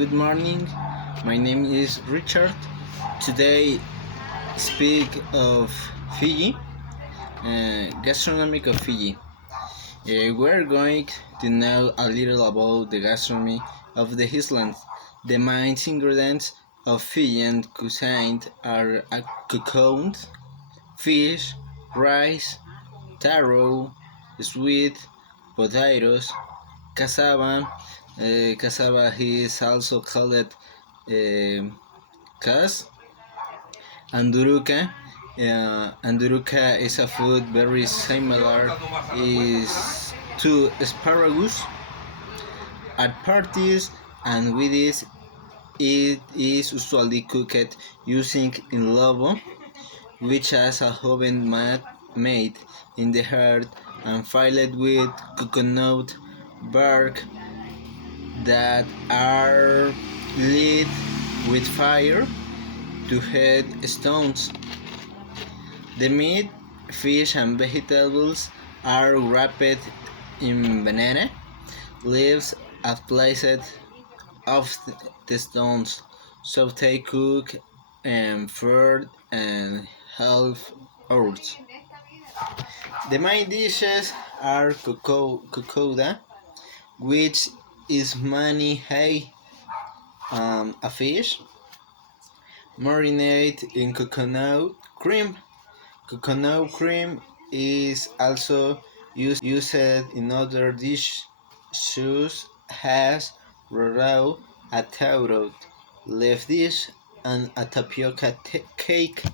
Good morning. My name is Richard. Today, speak of Fiji, gastronomic of Fiji. We're going to know a little about the gastronomy of the island. The main ingredients of Fijian cuisine are coconut, fish, rice, taro, sweet potatoes, cassava. Cassava is also called cas. Anduruka. Anduruka is a food very similar is to asparagus. At parties and with this, it is usually cooked using in lobo, which has a oven mat made in the heart and filled with coconut bark that are lit with fire to heat stones. The meat, fish, and vegetables are wrapped in banana leaves and placed off the stones, so they cook and fried and half hours. The main dishes are kokoda, which is mani hay, a fish, marinade in coconut cream. Coconut cream is also used in other dishes as rorau, a taurot, leaf dish, and a tapioca cake.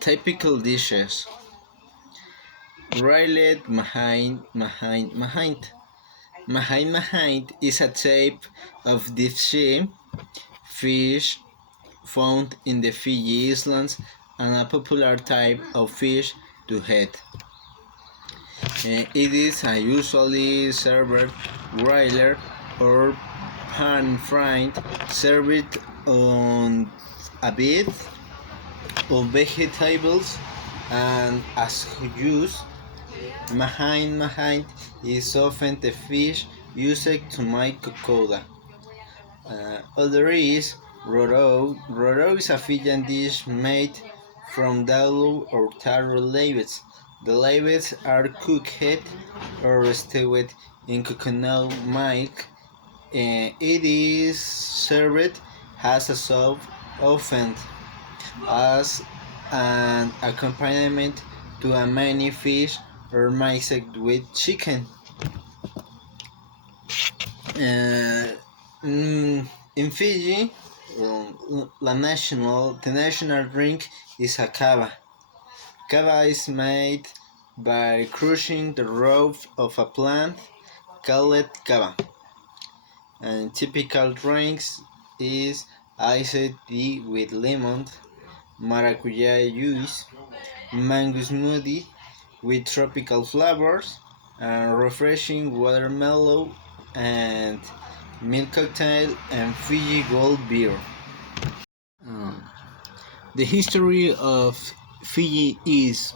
Typical dishes: Riled Mahind is a type of deep sea fish found in the Fiji Islands and a popular type of fish to eat. It is usually served grilled or pan-fried, served on a bed of vegetables, and as juice. Mahind is often the fish used to make kokoda. Other is roro. Roro is a Fijian dish made from dalo or taro leaves. The leaves are cooked or stewed in coconut milk. It is served as a soup, often as an accompaniment to a many fish or mixed with chicken. In Fiji, the national drink is a kava. Kava is made by crushing the root of a plant called kava. And typical drinks is iced tea with lemon, maracuja juice, mango smoothie with tropical flavors, and refreshing watermelon and milk cocktail and Fiji Gold beer. Um, the history of Fiji is,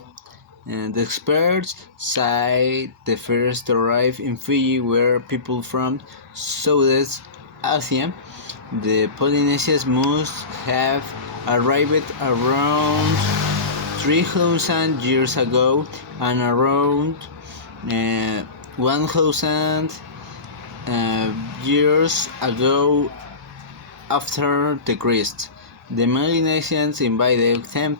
the experts say the first to arrive in Fiji were people from Southeast Asia. The Polynesians must have arrived around 3,000 years ago and around 1,000 years ago after the Christ. The Melanesians invaded them.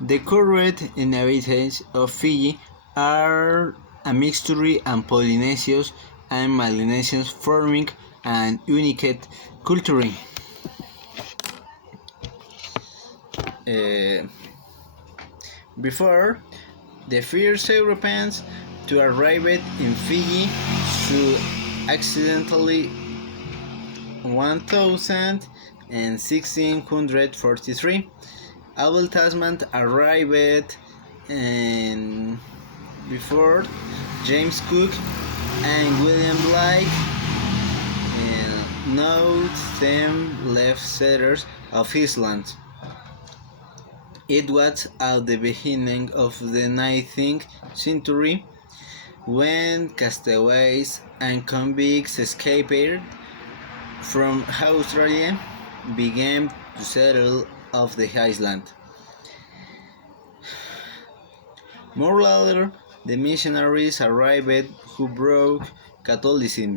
The current inhabitants of Fiji are a mixture of Polynesians and Melanesians, forming an unique culture. Before, the first Europeans to arrive in Fiji through accidentally 1000 and 1643. Abel Tasman arrived and before James Cook and William Blake note them left settlers of Iceland. It was at the beginning of the 19th century when castaways and convicts escaped from Australia began to settle off the island. More later, the missionaries arrived who broke Catholicism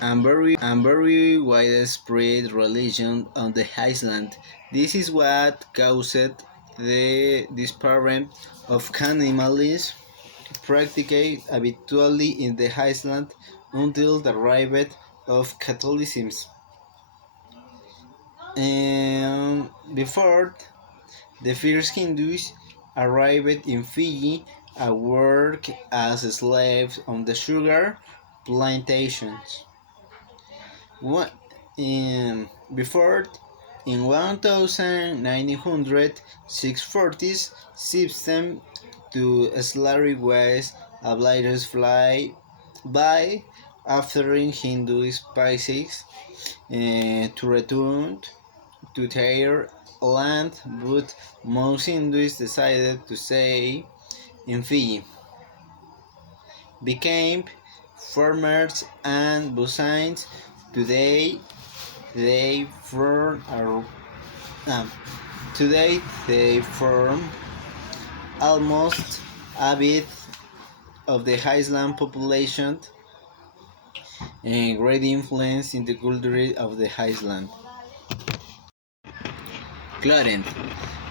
and very widespread religion on the island. This is what caused the disappearance of cannibalism practiced habitually in the island until the arrival of Catholicism. And before the first Hindus arrived in Fiji and worked as slaves on the sugar plantations. Before in 1940s, system to slaughter was obliged fly by after Hindu spices to return to their land, but most Hindus decided to stay in Fiji, became farmers and bosnians. Today they form um, today they form almost a bit of the island population and great influence in the culture of the island. Clothing.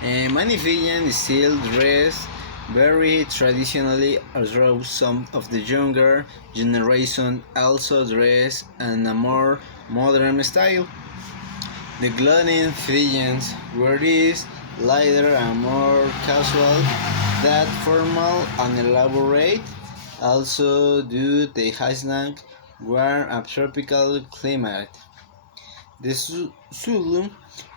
Many Fijians still dress very traditionally, although some of the younger generation also dress in a more modern style. The clothing Fijians wear is lighter and more casual than formal and elaborate, also due to the island warm and tropical climate. The Zulu,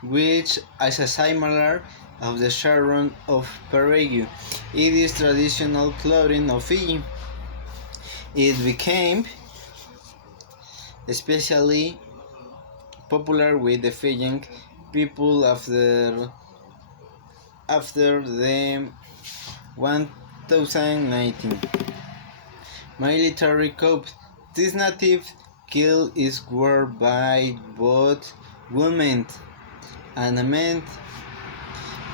which is a similar of the Sharon of Perugia, it is traditional clothing of Fiji. It became especially popular with the Fijian people after the 1019 military coup. This native kill is worn by both women and men,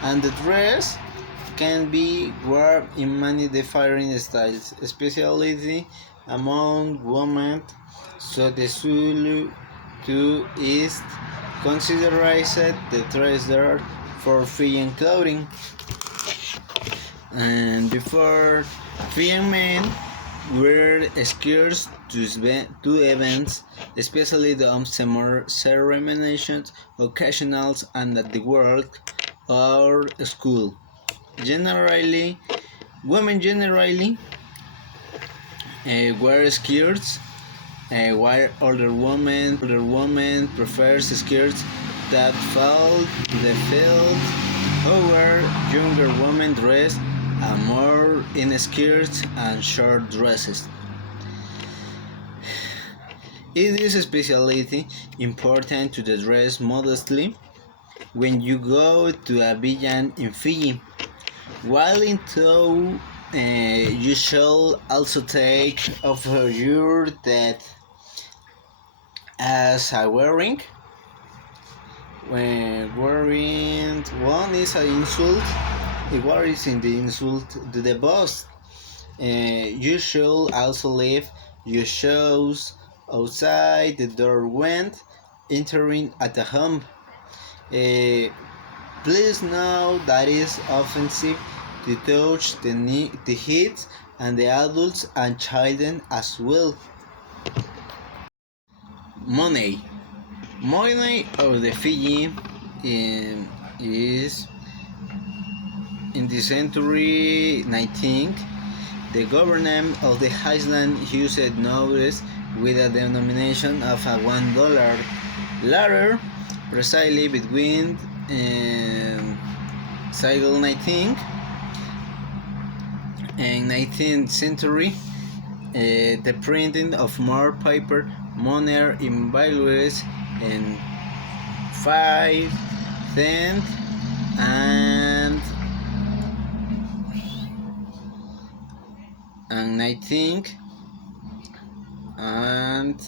and the dress can be worn in many different styles, especially among women. So the Zulu too is considered the treasure for Fijian clothing. And before, Fijian men wear skirts to events, especially the summer ceremonies, occasionals, and at the work or school. Generally, women generally wear skirts, while older women prefers skirts that fall to the field. However, younger women dress more in skirts and short dresses. It is especially important to dress modestly when you go to a village in Fiji. While in tow, you should also take off your hat as a wearing. When wearing one is an insult, it worries in the insult to the boss. You should also leave your shoes outside the door when entering at a home. Please know that it is offensive to touch the kids and the adults and children as well. Money. Money of the Fiji is in the century 19th. The government of the island used notes with a denomination of a $1. Later, precisely between cycle 19th and 19th century, the printing of more paper money in values in 5, 10, and and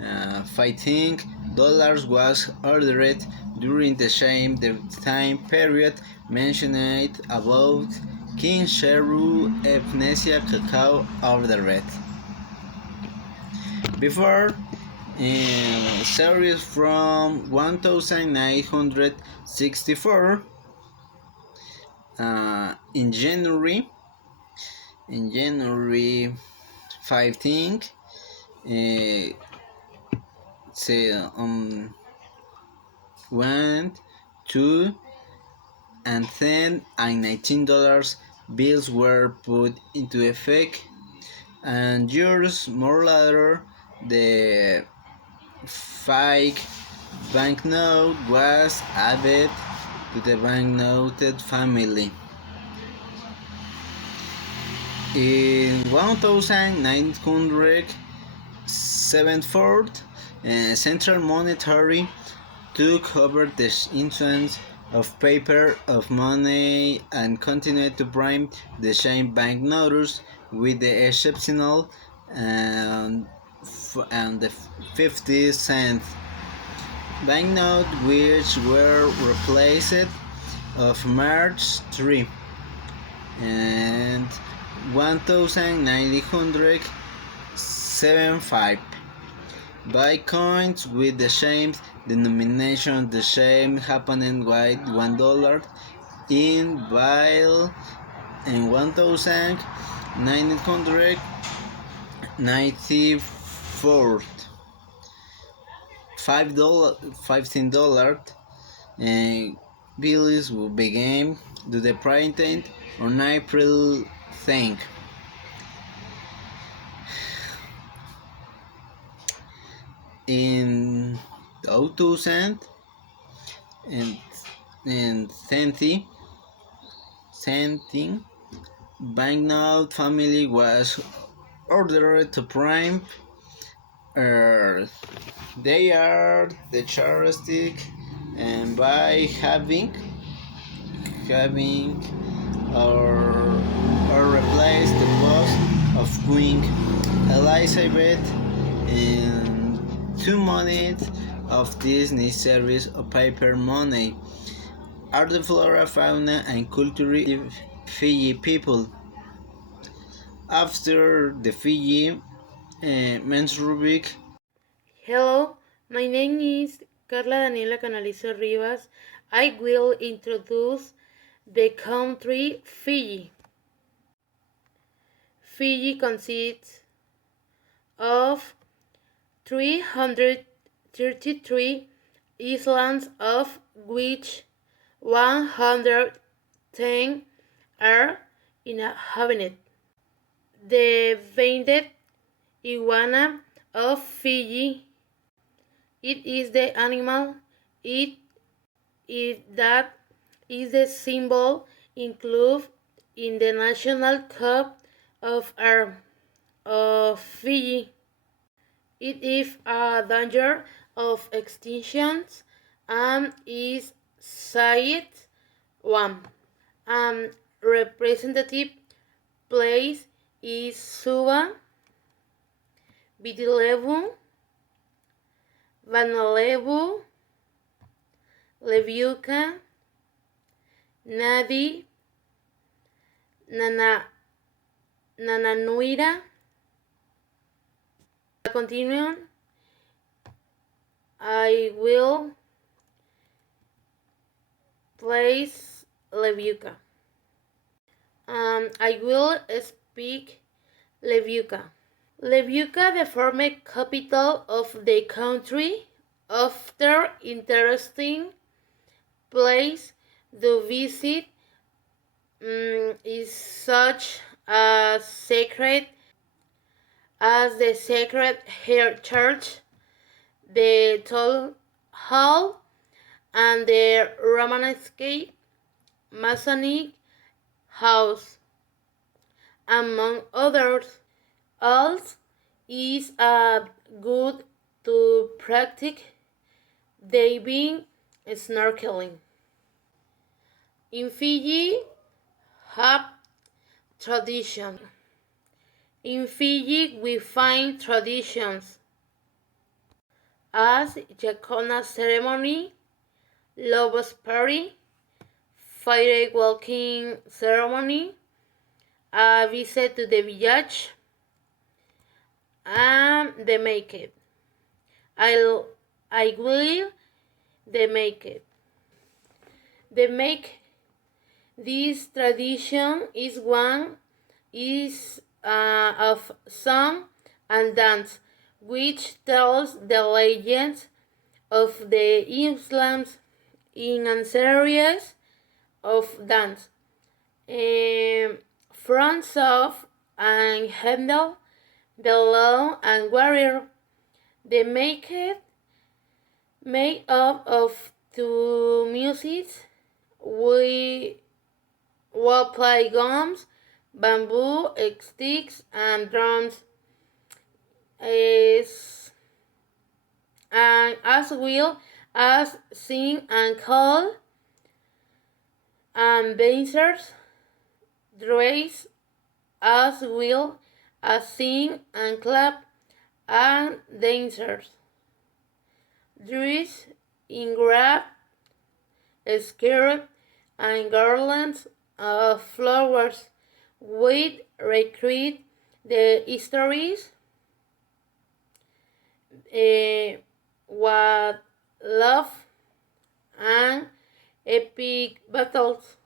$15 was ordered during the same time period mentioned above. King Sheru Epnesia Cacao ordered. Before series from 1964 in January 15 say went to and then and $19 bills were put into effect, and years more later the fake banknote was added to the banknoted family. In 1974, Central Monetary took over the issuance of paper of money and continued to print the same banknotes with the exceptional and the 50-cent banknote, which were replaced of March 3 and 1975 by coins with the same denomination. The same happened with $1 in Bile in 1994. $15 bills began to the printing on April 10th. In 2000 and 20 banknote family was ordered to print. They are the characteristic, and by having or replace the post of Queen Elizabeth in 2 months of Disney series of paper money are the flora, fauna, and culture of Fiji people. After the Fiji men's rubric. Hello, my name is Carla Daniela Canalizo Rivas. I will introduce the country Fiji. Fiji consists of 333 islands, of which 110 are inhabited. The banded iguana of Fiji. It is the animal that is the symbol included in the national coat of arms of Fiji. It is a danger of extinction and is Site 1. Representative place is Suva, Vitilevu, Vanalevu, Levuka, Nadi, Nananuira. Continue. I will place Levuka. I will speak Levuka. Levuka, the former capital of the country, after interesting place to visit, is such a sacred as the Sacred Heart Church, the Toll Hall, and the Romanesque Masonic House, among others. Also, is good to practice diving and snorkeling. In Fiji, have tradition. In Fiji, we find traditions as Yakona ceremony, Lobos party, fire walking ceremony, a visit to the village, and the make it. I will the make it. The make this tradition is of song and dance, which tells the legends of the Islam's in areas of dance. Front of and handle, below and warrior. The make it made up of two musics. We will play gums, bamboo, sticks, and drums. Is and as well as sing and call and dancers dress as well as sing and clap and dancers dress in grab skirt and garlands of flowers with recreate the histories what love and epic battles